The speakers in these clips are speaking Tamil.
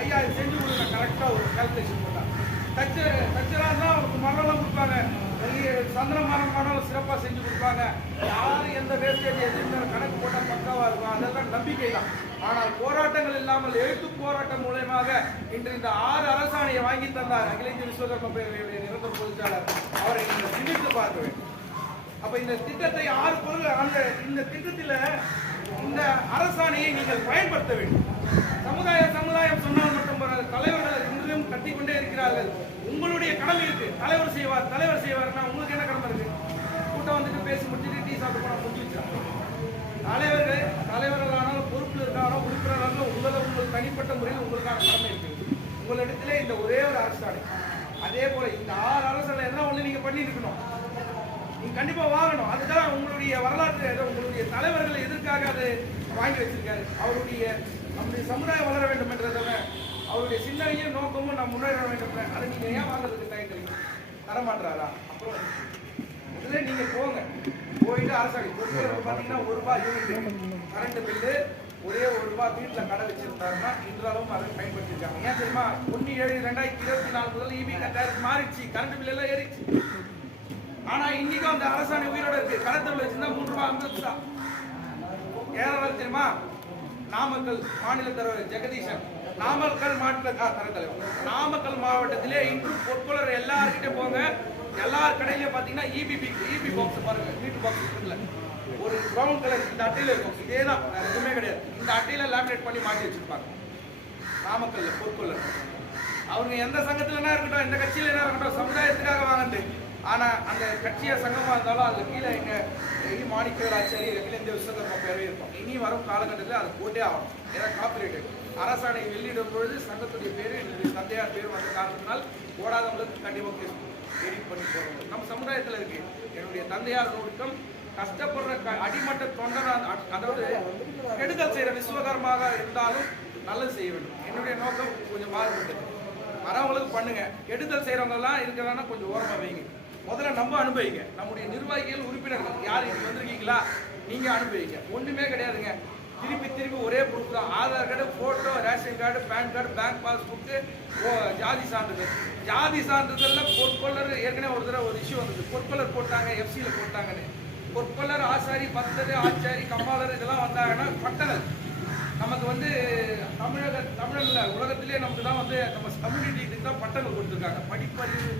ஐயா இது செஞ்சு கொடுங்க. கரெக்டாக ஒரு கால்குலேஷன் போட்டால் தச்சு தச்சராக தான் அவருக்கு மரம்லாம் கொடுப்பாங்க. சந்திர மரம் மரம் சிறப்பாக செஞ்சு கொடுப்பாங்க. யாரும் எந்த வேஸ்டேஜ் எதுவுமே கணக்கு போட்டால் பக்காவாக இருக்கும். அதெல்லாம் நம்பிக்கை தான் ஆனால் போராட்டங்கள் இல்லாமல் எழுத்து போராட்டம் மூலயமாக இன்று இந்த ஆறு அரசாணையை வாங்கி தந்தார் அகில இந்திய விஸ்வகர்ம பேரவையுடைய நிரந்தர பொதுச்சாளர். அவரை நீங்கள் சிந்தித்து பார்க்க வேண்டும். அப்போ இந்த திட்டத்தை ஆறு பொருள் அந்த இந்த திட்டத்தில் இந்த அரசாணையை நீங்கள் பயன்படுத்த வேண்டும். சமுதாய சமுதாயம் சொன்னால் மட்டும் தலைவர்கள் இன்றும் கட்டிக்கொண்டே இருக்கிறார்கள். உங்களுடைய கடமை இருக்கு. தலைவர் செய்வார் தலைவர் செய்வார்னா உங்களுக்கு என்ன கடமை இருக்கு? கூட்டம் வந்துட்டு பேசி முடிச்சுட்டு டீ சாப்பிட்டு போனா முடிஞ்சு வச்சாங்க தலைவர்கள் தலைவர்களானாலும் பொறுப்பில் இருக்காலும் உறுப்பினராலும் உங்களை உங்கள் தனிப்பட்ட முறையில் உங்களுக்கான கடமை இருக்கு. உங்களிடத்திலே இந்த ஒரே ஒரு அரசாணை. அதே போல இந்த ஆறு அரசாணை என்ன ஒண்ணு நீங்க பண்ணி இருக்கணும் நீங்க கண்டிப்பா வாங்கணும். அதுதான் உங்களுடைய வரலாற்று ஏதோ உங்களுடைய தலைவர்கள் எதற்காக அது வாங்கி வச்சிருக்காரு? அவருடைய நம்முடைய சமுதாயம் வளர வேண்டும் என்றதை அவருடைய சிந்தனையும் நோக்கமும் நான் முன்னேற வேண்டும் அதை நீங்க ஏன் வாங்குறதுக்கு தயங்குறீங்க தரமாட்டாரா அப்புறம் இதுல நீங்க போங்க. போயிட்டு அரசாங்கம் பொறுத்தவரை பார்த்தீங்கன்னா ஒரு ரூபாய் யூனிட் கரண்ட் பில்லு ஒரே ஒரு ரூபாய் வீட்டில் கடை வச்சிருந்தாருன்னா இன்றளவும் அதை பயன்படுத்திருக்காங்க ஏன் தெரியுமா? ஒன்று ஏழு ரெண்டாயிரத்தி இருபத்தி நாலு முதல் இபி கட்டாயிரத்து மாறிடுச்சு. கரண்ட் பில் எல்லாம் ஏறிச்சு ஆனா இன்னைக்கும் அந்த அரசாணை உயிரோட இருக்கு. கடத்தல் வச்சிருந்தா மூன்று ரூபாய் ஐம்பது தான். ஏதாவது தெரியுமா? நாமக்கல் மாநில தலைவர் ஜெகதீசன் நாமக்கல் மாநில தலைவர். நாமக்கல் மாவட்டத்திலே இன்று பொற்கொலர் எல்லார்கிட்ட போங்க. எல்லார் கடையிலயும் பாத்தீங்கன்னா இபிபி இபி பாக்ஸ் பாருங்க. வீட்டு பாக்ஸ் இருக்குல்ல ஒரு ப்ரௌன் கலர் இந்த அட்டையில இருக்கும். இதே தான் எதுவுமே கிடையாது. இந்த அட்டையில லேமினேட் பண்ணி மாட்டி வச்சிருப்பாங்க. நாமக்கல்ல பொற்கொள்ளர் அவங்க எந்த சங்கத்துல என்ன இருக்கட்டும் எந்த கட்சியில என்ன இருக்கட்டும் சமுதாயத்துக்காக வாங்கினது ஆனா அந்த கட்சியா சங்கமா இருந்தாலும் அது கீழே எங்க இ மாணிக்கவேல் ஆச்சாரி அகில இந்திய விஸ்வகர்ம இருக்கும் இனி வரும் காலகட்டத்தில் அது போட்டே ஆகும் ஏன்னா காப்பிரைட் அரசாணை வெளியிடும் பொழுது சங்கத்துடைய பேரு என்னுடைய தந்தையார் பேர் வந்த காரணத்தினால் ஓடாதவங்களுக்கு கண்டிப்பாக கேஸ் எடிட் பண்ணி போடுறது நம்ம சமுதாயத்தில் இருக்கு. என்னுடைய தந்தையார் ஒழுக்கம் கஷ்டப்படுற க- அடிமட்ட தொண்டராக அதாவது கெடுதல் செய்யற விஸ்வகர்மாக இருந்தாலும் நல்லது செய்ய வேண்டும். என்னுடைய நோக்கம் கொஞ்சம் மாறுபட்டது. வரவங்களுக்கு பண்ணுங்க. கெடுதல் செய்யறவங்க எல்லாம் இருக்கிறாங்கன்னா கொஞ்சம் ஓரமா வைங்க. முதல்ல நம்ம அனுபவிங்க. நம்முடைய நிர்வாகிகள் உறுப்பினர்கள் யார் இங்கே வந்திருக்கீங்களா? நீங்க அனுபவிங்க. ஒண்ணுமே கிடையாதுங்க. திருப்பி திருப்பி ஒரே ப்ரூஃப் தான். Aadhaar card photo ration card PAN card bank passbook ஜாதி சான்றிதழ். ஜாதி சான்றிதழில் பொற்கொள்ளர் ஏற்கனவே ஒரு தடவை ஒரு இஷ்யூ வந்தது. பொற்கொள்ளர் போட்டாங்க எஃப்சியில் போட்டாங்கன்னு. பொற்கொள்ளர் ஆசாரி பத்தர் ஆச்சாரி கம்மாளர் இதெல்லாம் வந்தாங்கன்னா பட்டங்கள் நமக்கு வந்து தமிழக தமிழல்ல உலகத்திலே நமக்கு தான் வந்து நம்ம கம்யூனிட்டிக்கு தான் பட்டங்கள் கொடுத்துருக்காங்க. படிப்பறிவு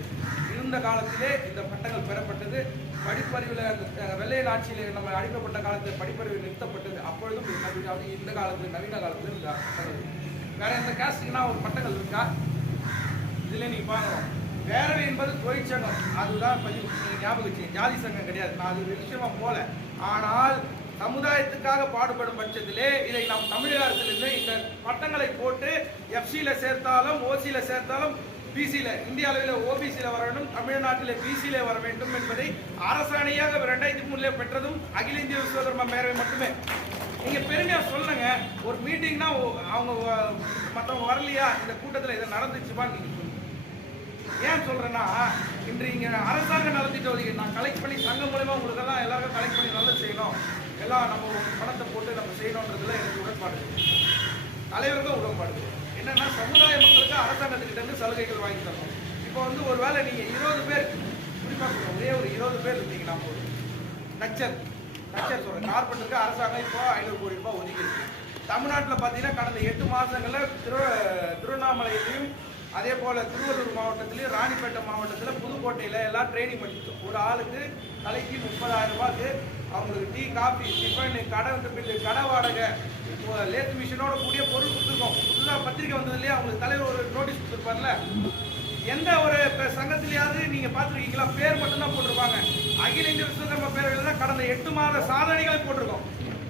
இருந்த காலத்திலே இந்த பட்டங்கள் பெறப்பட்டது. படிப்பறிவில் அந்த வெள்ளையர் ஆட்சியில் நம்ம அடிக்கப்பட்ட காலத்தில் படிப்பறிவு நிறுத்தப்பட்டது. அப்பொழுதும் இந்த இந்த காலத்தில் நவீன காலத்தில் இந்த பட்டங்கள். வேற எந்த காஸ்ட்டுக்குன்னா ஒரு பட்டங்கள் இருக்கா? இதுல நீங்க பார்க்கணும். வேறவை என்பது தொழிற்சங்கம் அதுதான் பதிவு. ஞாபகம் வச்சு ஜாதி சங்கம் கிடையாது. நான் அது விஷயமா போல. ஆனால் சமுதாயத்துக்காக பாடுபடும் பட்சத்திலே இதை நாம் தமிழக அரசிலிருந்து இந்த பட்டங்களை போட்டு எஃப்சியில் சேர்த்தாலும் ஓசியில் சேர்த்தாலும் பிசியில் இந்திய அளவில் ஓபிசியில் வர வேண்டும் தமிழ்நாட்டில் பிசியில வர வேண்டும் என்பதை அரசாணையாக ரெண்டாயிரத்தி மூணில் பெற்றதும் அகில இந்திய விஸ்வகர்ம பேரவை மட்டுமே. நீங்கள் பெருமையாக சொல்லுங்க ஒரு மீட்டிங்னா அவங்க மற்றவங்க வரலையா? இந்த கூட்டத்தில் இதை நடந்துச்சுப்பா நீங்கள் ஏன் சொல்கிறேன்னா இன்று இங்கே அரசாங்கம் நடத்திட்டு வருது. நான் கலெக்ட் பண்ணி சங்கம் மூலயமா உங்களுக்கெல்லாம் எல்லாருக்கும் கலெக்ட் பண்ணி நல்லது செய்யணும். எல்லாம் நம்ம பணத்தை போட்டு நம்ம செய்யணுன்றதுல எனக்கு உடன்பாடு தலைவருக்கும் உடன்பாடு என்னென்னா என்னன்னா சமுதாய மக்களுக்கு அரசாங்கத்துக்கிட்ட இருந்து சலுகைகள் வாங்கி தரணும். இப்போ வந்து ஒரு வேளை நீங்க இருபது பேர் குறிப்பாக சொல்றேன் ஒரே ஒரு இருபது பேர் இருந்தீங்கன்னா போதும். நச்சர் நச்சர் சொல்றேன். கார்பெண்டருக்கு அரசாங்கம் இப்போ ஐநூறு கோடி ரூபாய் ஒதுக்கி தமிழ்நாட்டில் பார்த்தீங்கன்னா கடந்த எட்டு மாதங்களில் திரு திருவண்ணாமலையிலையும் அதே போல் திருவள்ளூர் மாவட்டத்திலையும் ராணிப்பேட்டை மாவட்டத்தில் புதுக்கோட்டையில் எல்லாம் ட்ரைனிங் பண்ணிட்டோம் ஒரு ஆளுக்கு தலைக்கு முப்பதாயிரம் ரூபாய்க்கு அவங்களுக்கு டீ காஃபி டிஃபன் கடை வந்து பில்லு கடை வாடகை. லேத் மிஷினோட கூடிய பொருள் கொடுத்துருக்கோம். புதுசாக பத்திரிக்கை வந்தது இல்லையா அவங்களுக்கு தலைவர் ஒரு நோட்டீஸ் கொடுத்துருப்பார்ல? எந்த ஒரு சங்கத்திலேயாவது நீங்க பார்த்துருக்கீங்களா? பேர் மட்டும்தான் போட்டிருப்பாங்க. அகில இந்திய விஸ்வகர்ம பேரவையில் தான் கடந்த எட்டு மாத சாதனைகளை போட்டிருக்கோம்.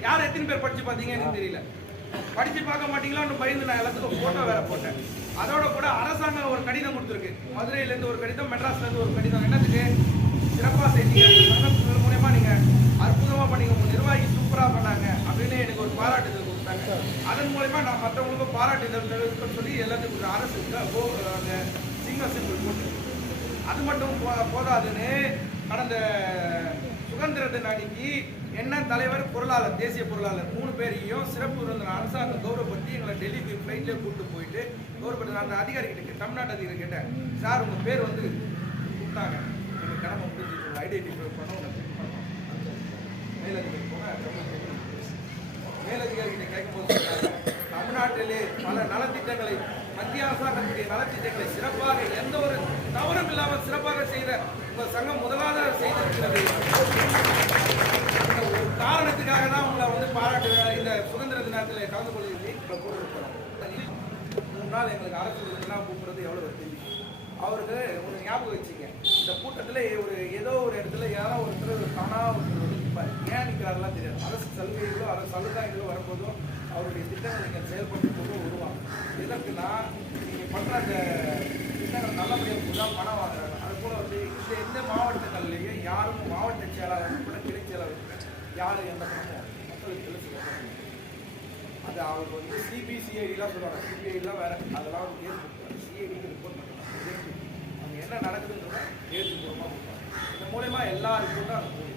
யார் எத்தனை பேர் படிச்சு பார்த்தீங்கன்னு தெரியல. படிச்சு பார்க்க மாட்டீங்களான்னு பயந்து நான் எல்லாத்துக்கும் போட்டோ வேற போட்டேன். அதோட கூட அரசாங்கம் ஒரு கடிதம் கொடுத்துருக்கு. மதுரையிலேருந்து ஒரு கடிதம் மெட்ராஸ்லேருந்து ஒரு கடிதம். என்னத்துக்கு சிறப்பாக செஞ்சீங்க சங்கத்தின் மூலயமா நீங்கள் அற்புதமாக பண்ணீங்க. உங்கள் நிர்வாகி சூப்பராக பண்ணாங்க. அப்படின்னு எனக்கு ஒரு பாராட்டுதல் கொடுத்தாங்க. அதன் மூலயமா நான் மற்றவங்களுக்கும் பாராட்டுதல் தெரிவிக்க சொல்லி எல்லாத்துக்கும் ஒரு அரசு அந்த சிங்க சிம்பிள் போட்டு. அது மட்டும் போ- போதாதுன்னு கடந்த சுதந்திர தின அன்னைக்கு என்ன தலைவர் பொருளாளர் தேசிய பொருளாளர் மூணு பேரையும் சிறப்பு விருந்தினர் அரசாங்கம் கௌரவப்படுத்தி எங்களை டெல்லிக்கு ஃப்ளைட்லேயே கூப்பிட்டு போயிட்டு கௌரவப்படுத்த அந்த அதிகாரி கிட்ட தமிழ்நாட்டு அதிகாரி கேட்டேன் சார் உங்கள் பேர் வந்து கூப்பிட்டாங்க எங்கள் கடமை ஐடென்டிஃபை பண்ண உங்களை செக் பண்ணோம் மேலதிகாரி போனால் மேலதிகாரிகிட்ட கேட்கும்போது தமிழ்நாட்டிலே பல நலத்திட்டங்களை மத்திய அரசாங்கத்துடைய நலத்திட்டங்களை சிறப்பாக எந்த ஒரு தவறும் இல்லாமல் சிறப்பாக செய்த உங்கள் சங்கம் முதலாளர் செய்திருக்கிறது. ஒரு காரணத்துக்காக தான் உங்களை வந்து பாராட்டு இந்த சுதந்திர தினத்தில் கலந்து கொள்வதை இப்போ மூணு நாள் எங்களுக்கு அரசு கூப்பிடுறது எவ்வளோ தெரியும் அவருக்கு ஒரு ஞாபகம் வச்சுங்க இந்த கூட்டத்தில் ஒரு ஏதோ ஒரு இடத்துல யாரோ ஒருத்தர் தானாக ஒருத்தர் வந்து நிற்பார். ஏன் நிற்கிறாரெல்லாம் தெரியாது. அரசு சலுகைகளோ அரசு சலுகைகளோ வரும்போதோ அவருடைய திட்டங்கள் நீங்கள் செயல்படுத்தும் போதோ வருவாங்க. எதற்குன்னா நீங்கள் பண்ணுற அந்த திட்டங்கள் நல்லபடியாக தான் பணம் வாங்குறாங்க. அது போல் வந்து இந்த எந்த மாவட்டங்கள்லேயும் யாரும் மாவட்ட செயலாளர் கூட கிளை செயலாளர் யார் எந்த பணமும் மக்களுக்கு தெரிவிச்சு அது அவருக்கு வந்து சிபிசிஐடிலாம் சொல்லுவாங்க. சிபிஐடிலாம் வேறு அதெல்லாம் வந்து சிஐடிக்கு ரிப்போர்ட் பண்ணுறாங்க அங்கே என்ன நடக்குதுன்றத மூலமாக கொடுப்பாங்க இந்த மூலயமா எல்லா ரிப்போர்ட்டும் அங்கே போய்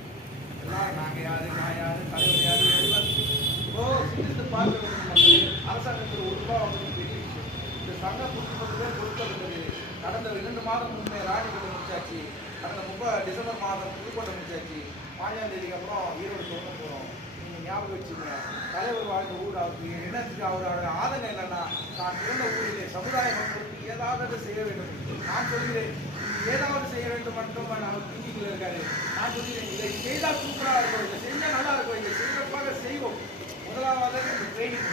எல்லாரும் நாங்கள் யார் நான் யார் தலைவர் யார் எல்லாம் இப்போ சிந்தித்து பார்க்கறது அரசாங்கத்தில் ஒரு ரூபா வந்து பெரிய விஷயம். இந்த சங்கம் புதுப்பட்டதே கொடுக்கப்பட்டது. கடந்த இரண்டு மாதம் முன்னே ராணிபுரம் முடிச்சாச்சு. கடந்த முப்ப டிசம்பர் மாதம் புதுக்கோட்டை முடிச்சாச்சு. பாஞ்சாம் தேதிக்கு அப்புறம் ஈரோடு தொடங்க போகிறோம் ஞாபகம் வச்சுங்க தலைவர் வாழ்ந்த ஊர் அவருக்கு என்னத்துக்கு அவரோட ஆதங்கம் என்னன்னா நான் பிறந்த ஊரிலே சமுதாய மக்களுக்கு ஏதாவது செய்ய வேண்டும். நான் சொல்கிறேன் ஏதாவது செய்ய வேண்டும் மட்டும் நான் திங்கிங்கில் இருக்காரு. நான் சொல்கிறேன் இதை செய்தால் சூப்பராக இருக்கும் இதை செஞ்சால் நல்லா இருக்கும் இதை சிறப்பாக செய்வோம். முதலாவது ட்ரைனிங்